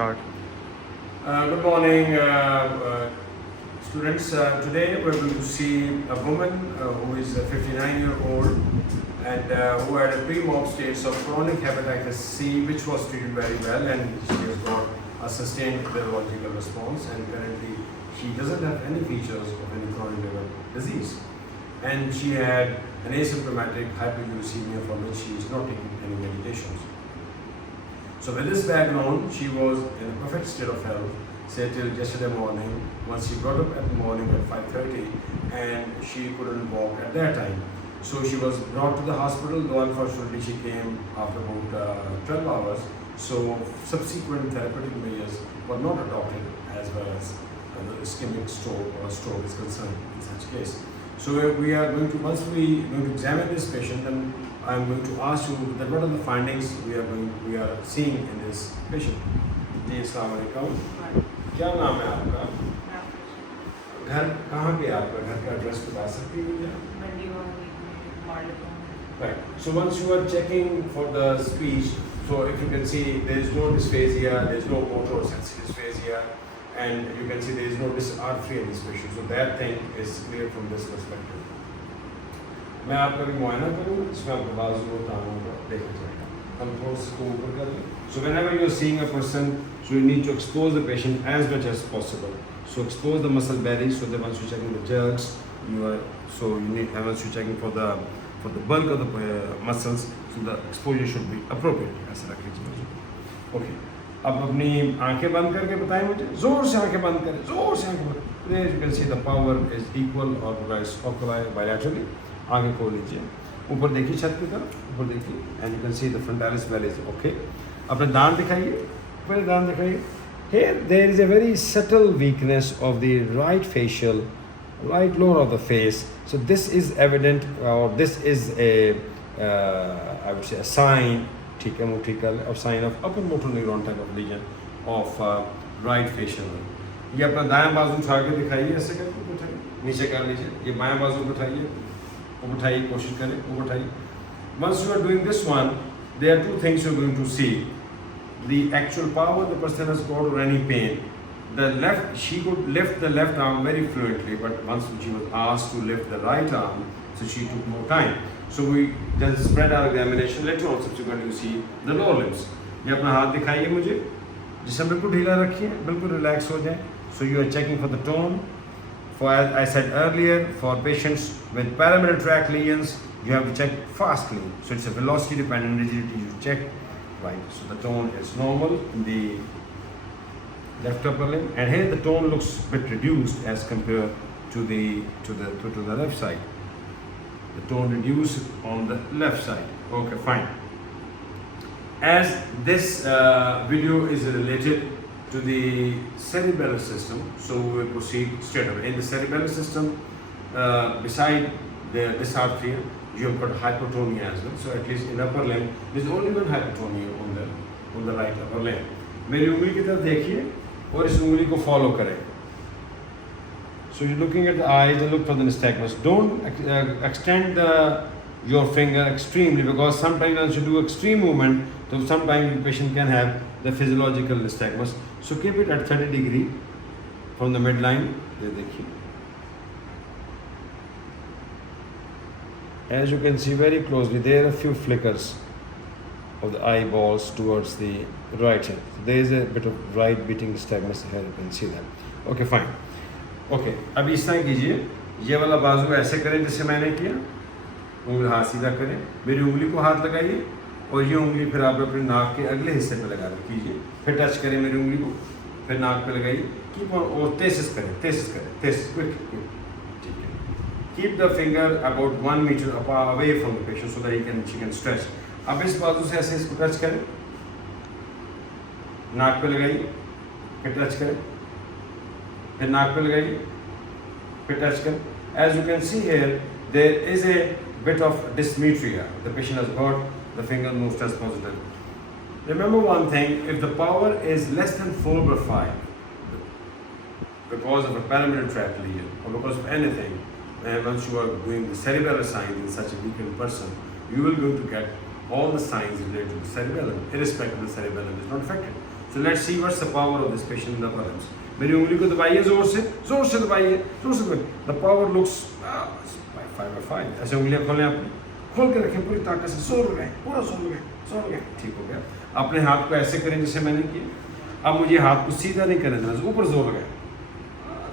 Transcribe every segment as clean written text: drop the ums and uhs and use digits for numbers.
start. Good morning, students. Today we're going to see a woman who is 59-year-old and who had a pre-mob states of chronic hepatitis C, which was treated very well, and she has got a sustained virological response, and currently she doesn't have any features of any chronic liver disease. And she had an asymptomatic hyperuricemia for which she is not taking any medications. So with this background, she was in a perfect state of health, say till yesterday morning. Once she got up at the morning at 5:30 and she couldn't walk at that time. So she was brought to the hospital, though unfortunately she came after about 12 hours. So subsequent therapeutic measures were not adopted as well as the ischemic stroke or stroke is concerned in such case. So we are going to, once we going to examine this patient, then I am going to ask you that what are the findings we are seeing in this patient. जी अस्सलाम वालेकुम, क्या नाम है आपका? घर कहाँ पे आपका? घर का एड्रेस बता सकती हैं मुझे? Right. So once you are checking for the speech, so if you can see there is no dysphagia, there is no motor sensory dysphagia, and you can see there is no dysarthria in this patient. So that thing is clear from this perspective. मैं आपका भी मुआयना करूँ, इसमें आपको बाजू और टांगों को देखा जाएगा. हम थोड़ा सा ऊपर कर लें. So whenever you are seeing a person, so you need to expose the patient as much as possible. So expose the muscle belly, so that once you're checking the jerks, once you're checking for the bulk of the muscles, so the exposure should be appropriate. ऐसा रख लीजिए. Okay. अब अपनी आंखें बंद करके बताएं मुझे. जोर से आंखें बंद करें. जोर से आंखें बंद. There you can see the power is equal or bilaterally. आगे खोल लीजिए. ऊपर देखिए छत की तरफ. ऊपर देखिए. And you can see the frontalis belly is okay. अपने दांत दिखाइए. पहले दांत दिखाइए. Here there is a very subtle weakness of the right facial, right lower of the face. So this is evident, or this is a I would say a sign, a sign of upper motor neuron type of lesion of right facial. ये अपना दायां बाजू उठा के दिखाइए. ऐसे करके उठाइए. नीचे कर लीजिए. ये बायां बाजू उठाइए. उठाइए. कोशिश करें. उठाइए. Once you are doing this one, there are two things you are going to see. The actual power the person has got or any pain. She could lift the left arm very fluently, but once she was asked to lift the right arm, so she took more time. So we just spread our examination. Later on, subsequently you see the lower limbs. ये अपना हाथ दिखाइए मुझे. जिसमें बिल्कुल ढीला रखिए, बिल्कुल रिलैक्स हो जाए. So you are checking for the tone. For as I said earlier, for patients with pyramidal tract lesions, you have to check fastly. So it's a velocity dependent rigidity you check. Right. So the tone is normal in the left upper limb, and here the tone looks a bit reduced as compared to the left side. The tone reduced on the left side. Okay, fine. As this video is related to the cerebellar system, so we will proceed straight away. In the cerebellar system, beside the dysarthria, you have got hypotonia as well. So at least in upper limb, there is only one hypotonia on the right upper limb. मेरी उंगली की तरफ देखिए और इस उंगली को follow करें. So you're looking at the eyes and look for the nystagmus. Don't extend your finger extremely, because sometimes once you do extreme movement, so sometimes the patient can have the physiological nystagmus. So keep it at 30 degree from the midline. ये देखिए. As you can see very closely, there are a few flickers of the eyeballs towards the right side. So there is a bit of right beating nystagmus here. You can see that. Okay, fine. Okay, अब इस तरह कीजिए. ये वाला बाजू ऐसे करें जैसे मैंने किया. उंगली हाथ सीधा करें. मेरी उंगली को हाथ लगाइए और ये उंगली फिर आप अपने नाक के अगले हिस्से पे लगा कीजिए. फिर टच करें मेरी उंगली को. फिर नाक पे लगाइए. कीप और तेज करें. Quick. Keep the finger about 1 meter away from the patient so that she can stretch. अब इस बाजू से ऐसे इसको टच करें. नाक पे लगाइए. फिर टच करें. फिर नाक पे लगाइए. फिर टच करें. As you can see here, there is a bit of dysmetria. The patient has got the finger moves stress positive. Remember one thing: if the power is less than 4/5, because of a pyramidal tract lesion or because of anything, once you are doing the cerebellar signs in such a weakened person, you will going to get all the signs related to the cerebellum, irrespective of the cerebellum is not affected. So let's see what's the power of this patient in the upper limbs. मेरी उंगली को दबाइए जोर से दबाइए, जोर से दबाइए. The power looks 5/5. ऐसे उंगलियां खोलें अपनी, खोल के रखें पूरी ताकत से, जोर लगाएं, पूरा जोर लगाएं. ठीक हो गया. अपने हाथ को ऐसे करें जैसे मैंने किया. अब मुझे हाथ को सीधा नहीं करने देना, ऊपर जोर लगाएं.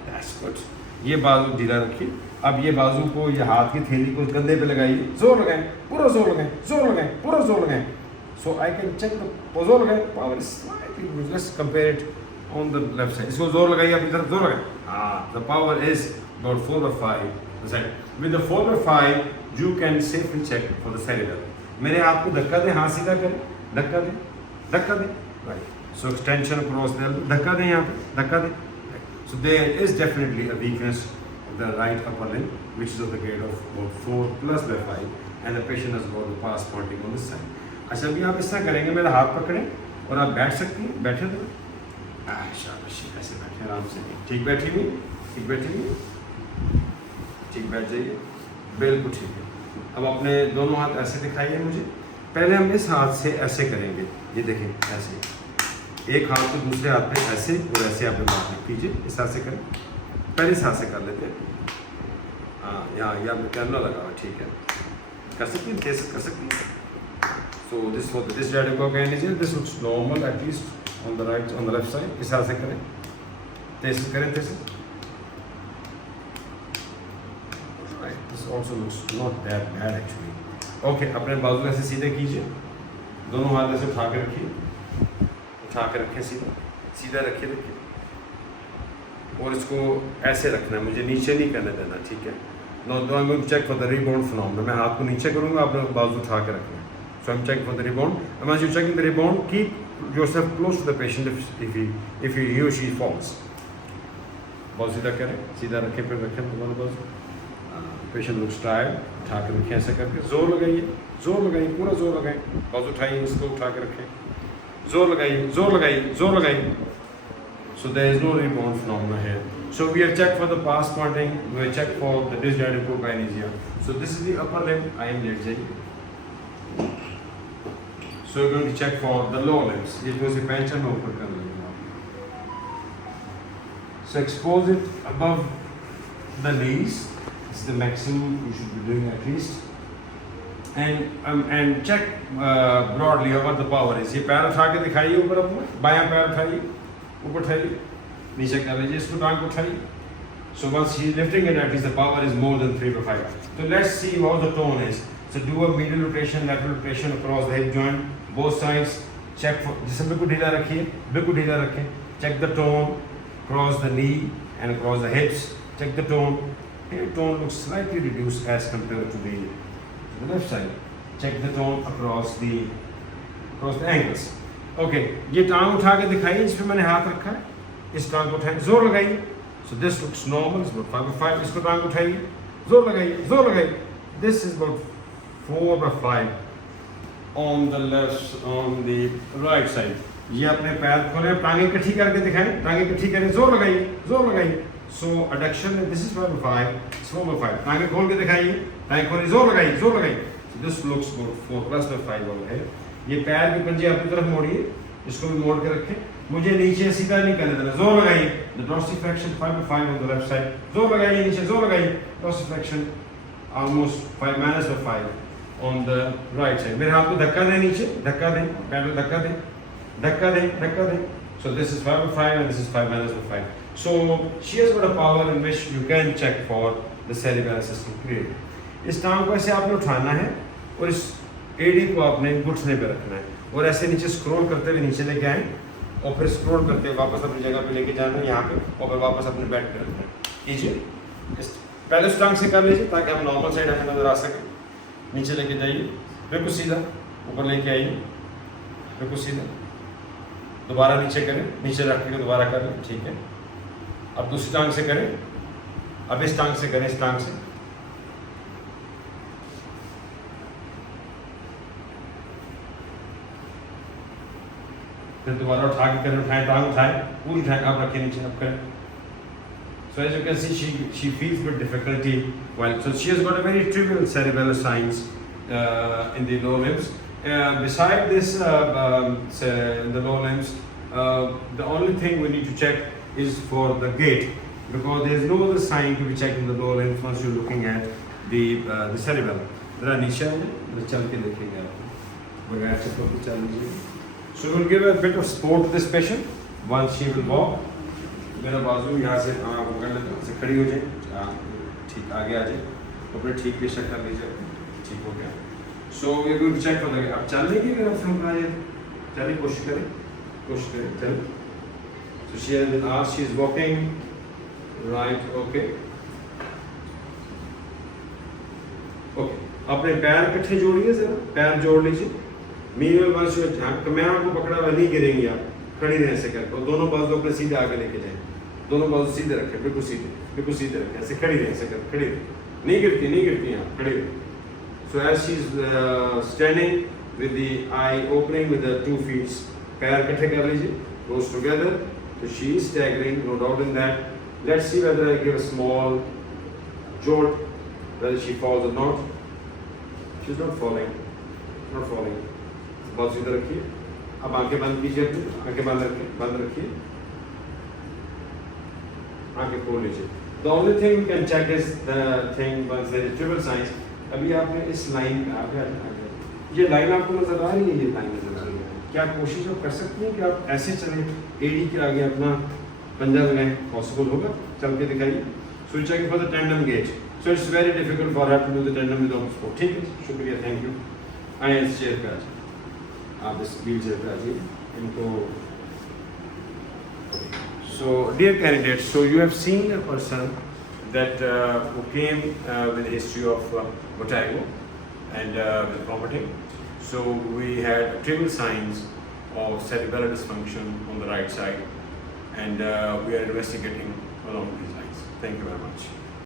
That's good. ये बाजू ढीला रखिए. अब ये बाजू को, ये हाथ की थैली को कंधे पे लगाइए, जोर लगाएं, पूरा जोर लगाएं, पूरा जोर लगाएं. So I can check the जोर लगाएं. Power is slightly good. Let's compare it on the left side. इसको जोर लगाइए, अपनी तरफ जोर लगाएं. The power is about 4/5%. With the 4/5, you can safely check for the cerebral. मेरे हाथ को धक्का दें, हाथ सीधा करें, धक्का दें. Right. So extension across the elbow. धक्का दें यहाँ पे, धक्का दें. So there is definitely a weakness of the right upper limb, which is of the grade of about 4+/5, and the patient has got the pars pointing on this side. अच्छा, अभी आप इस तरह करेंगे, मेरा हाथ पकड़ें और आप बैठ सकती हैं, बैठे तो शाबाश, ऐसे बैठे आराम से. ठीक बैठी हुई, ठीक बैठ जाइए, बिल्कुल ठीक है. अब अपने दोनों हाथ ऐसे दिखाइए मुझे. पहले हम इस हाथ से ऐसे करेंगे, ये देखें ऐसे. एक हाथ को दूसरे हाथ पे ऐसे और ऐसे आप मार्क कीजिए. इस हाथ से करें, पहले इस हाथ से कर लेते हैं. हाँ, यहाँ पे कैमरा लगा हुआ, ठीक है, कर सकती हैं, कैसे कर सकती हैं. So this for this radical organism, this looks normal at least on the right, on the left side. इस हाथ से करें, तैसे करें, तैसे. Right, this also looks not that bad actually. Okay, अपने बाजू ऐसे सीधे कीजिए, दोनों हाथ ऐसे उठा के रखिए, सीधा रखिए. और इसको ऐसे रखना है, मुझे नीचे नहीं करने देना, ठीक है. Now I'm going to check for the rebound phenomenon. मैं हाथ को नीचे करूँगा, आपने बाजू उठा के रखना है. So I'm checking for the rebound. And as you're checking the rebound, keep yourself close to the patient if he or she falls. बाजू सीधा करें, सीधा रखें, फिर रखें दोनों बाजू. Patient looks tired. उठा के रखें ऐसे करके, जोर लगाइए, पूरा जोर लगाएं. बाजू उठाइए, इसको उठा के रखें, जोर लगाइए. So there is no rebound phenomena here. So we have checked for the pars pointing, we have checked for the dysdiadochokinesia. So this is the upper limb. I am late जाइए. So we're going to check for the lower limbs. ये जो से pension में ऊपर कर लेंगे. So expose it above the knees. This is the maximum you should be doing at least. And check broadly what the power is. ये पैर उठा के दिखाइए ऊपर अपना, बायां पैर उठाइए, ऊपर उठाइए, नीचे कर लीजिए, इसको टांग को उठाइए. So once he is lifting it, at least the power is more than 3/5. So let's see how the tone is. So do a medial rotation, lateral rotation across the hip joint, both sides. Check for, जिसे बिल्कुल ढीला रखें. Check the tone across the knee and across the hips. Check the tone. Here tone looks slightly reduced as compared to the left side. Check the tone across the ankles. Okay, ये टांग उठा के दिखाइए, जिस पे मैंने हाथ रखा है, इस टांग को उठाइए, जोर लगाइए. So this looks normal. It's about 5/5. इसको टांग उठाइए, जोर लगाइए. This is about 4/5 on the left, on the right side. ये अपने पैर खोलें, टांगे इकट्ठी करके दिखाएं, टांगे इकट्ठी करें, जोर लगाइए. So adduction, this is 5/5, it's 4/5. टांगे खोल के दिखाइए, टांगे खोलिए, जोर लगाइए. So this looks about 4+/5 over here. ये पैर के पंजे अपनी तरफ मोड़िए, इसको भी मोड़ के रखें. मुझे नीचे सीधा नहीं करने देना, जोर लगाइए. The dorsiflexion 5/5 on the left side. जोर लगाइए नीचे, dorsiflexion almost 5-5 on the right side. मेरे हाथ को धक्का दें नीचे, धक्का दें, पैर को धक्का दें. So this is 5/5 and this is 5-5. So she has got a power in which you can check for the cerebral assistant period. इस टांग को ऐसे आपने उठाना है और इस एडी को आपने घुटने पे रखना है और ऐसे नीचे स्क्रॉल करते हुए नीचे लेके आए और फिर स्क्रॉल करते हुए वापस अपनी जगह पे लेके जाना है यहाँ पे और फिर वापस अपने बेड पे रखना है. कीजिए, पहले उस टांग से कर लीजिए ताकि हम नॉर्मल साइड हमें नजर आ सके. नीचे लेके जाइए, बिल्कुल सीधा ऊपर लेके आइए, बिल्कुल सीधा. दोबारा नीचे करें, नीचे रख के दोबारा कर लें, ठीक है. अब दूसरी टांग से करें, अब इस टांग से करें, इस टांग से. फिर दोबारा उठा के करें, उठाएं, टांग उठाएं, पूरी उठाएं, आप रखें नीचे, अब करें. So as you can see, she feels with difficulty while, so she has got a very trivial cerebral signs in the lower limbs. Beside this, in the lower limbs, The only thing we need to check is for the gait, because there is no other sign to be checking the lower length once you're looking at the cerebellum. जरा नीचे आइए, चल के देखेंगे आप, बगैर चप्पल के चल लीजिए. So we'll give a bit of support to this patient once she will walk. मेरा बाजू यहाँ से पकड़ लेते हैं, से खड़ी हो जाए, ठीक आगे आ जाए, अपने ठीक पे शक कर लीजिए, ठीक हो गया. So we're going to check for the, अब चल लेंगे अगर आप समझ आए, चलिए कोशिश करें, चल. So she has been asked, she is walking, right, okay. Okay, अपने पैर इकट्ठे जोड़िए जरा, पैर जोड़ लीजिए. मीनवेल वंस यू कैमरा को पकड़ा हुआ नहीं गिरेंगे आप, खड़ी रहें ऐसे करके, और दोनों बाजू अपने सीधे आगे लेके जाएं, दोनों बाजू सीधे रखें, बिल्कुल सीधे रखें, ऐसे खड़ी रहें, ऐसे करके खड़ी रहें, नहीं गिरती हैं आप, खड़ी रहें. So as she is standing with the eye opening with the 2 feet, पैर इकट्ठे कर लीजिए, goes together. So she is staggering, no doubt in that. Let's see whether I give a small jolt, whether she falls or not. She's not falling, बहुत सीधा रखिए. अब आंखें बंद कीजिए, आंखें बंद रखिए, आंखें खोल लीजिए. The only thing we can check is the thing once there is triple signs. अभी आपने इस लाइन पे आगे ये लाइन आपको नजर आ रही है, ये लाइन नजर आ रही है. क्या कोशिश आप कर सकती हैं कि आप ऐसे चलें, एडी के आगे अपना पंजा लगाएं, पॉसिबल होगा? चल के दिखाइए. So checking for the tandem gait. So it's very difficult for her to do the tandem without support. ठीक है, शुक्रिया, थैंक यू. आए इस चेयर पे आ जाइए, आप इस व्हील चेयर पे आ जाइए. इनको So dear candidates, so you have seen a person that who came with a history of vertigo and with vomiting. So we had trivial signs of cerebellar dysfunction on the right side, and we are investigating along these lines. Thank you very much.